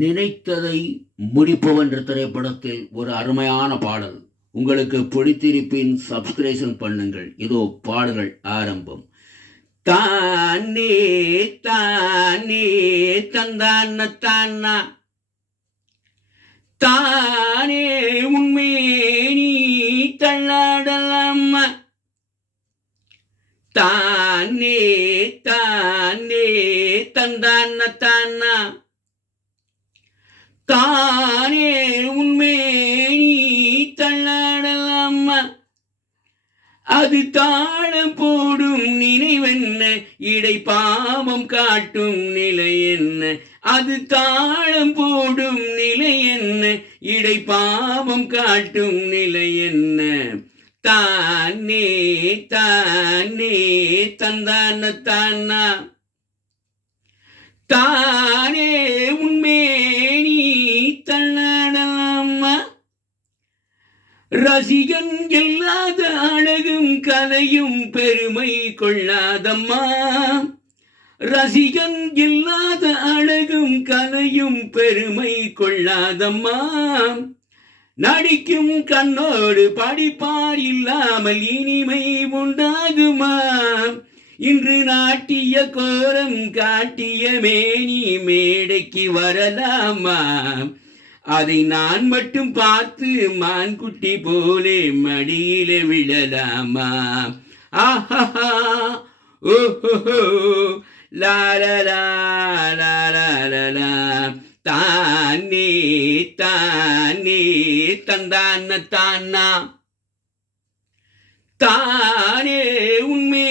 நினைத்ததை முடிப்பவன் என்ற திரைப்படத்தில் ஒரு அருமையான பாடல். உங்களுக்கு பிடித்திருப்பின் சப்ஸ்கிரைஷன் பண்ணுங்கள். இதோ பாடல்கள் ஆரம்பம். தானே தானே தந்தான தானா தானே உண்மை நீ தள்ளாடலாமா தானே தானே தந்தான தானா தானே உண்மை நீ தள்ளாடலாமா அது தாழம் போடும் நினைவென்ன இடை பாவம் காட்டும் நிலை என்ன அது தாழம் போடும் நிலை என்ன இடை பாவம் காட்டும் நிலை என்ன தானே தானே தந்தான தானா தானே உண்மை நீ தள்ளாடலாமா ரசிகன் இல்லாத அழகும் கலையும் பெருமை கொள்ளாதம்மா ரசிகன் இல்லாத அழகும் கலையும் பெருமை கொள்ளாதம்மா நடிக்கும் கண்ணோடு படிப்பார் இல்லாமல் இனிமை உண்டாகுமா இன்று நாட்டிய கோரம் காட்டிய மேனி மேடைக்கு வரலாமா அதை நான் மட்டும் பார்த்து மான்குட்டி போலே மடியிலே விழலாமா ஆஹா ஓஹோ லாலலா லாலலா தானே தானே தந்தான தானா தானே உண்மை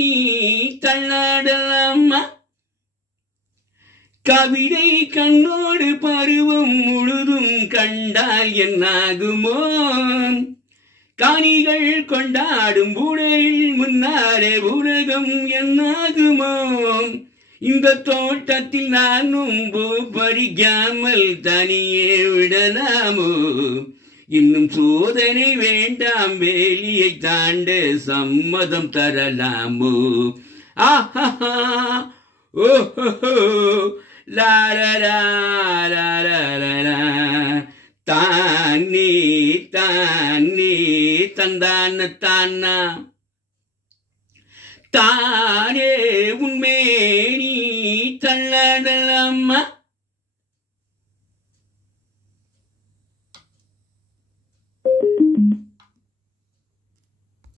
நீ தள்ளாடலாமா கவிதை கண்ணோடு பருவம் முழுதும் கண்டால் என்னாகுமோ காணிகள் கொண்டாடும் உடலில் முன்னாரே உலகம் என்னாகுமோ இந்த தோட்டத்தில் நானும் பூ பறிக்காமல் தனியே விடலாமோ இன்னும் சோதனை வேண்டாம் வேலியை தாண்ட சம்மதம் தரலாமோ ஆஹா ஓஹோ லாலலா லாலலா தானே தானே தந்தான தானா தானே உண்மை நீ தள்ளாடலாமா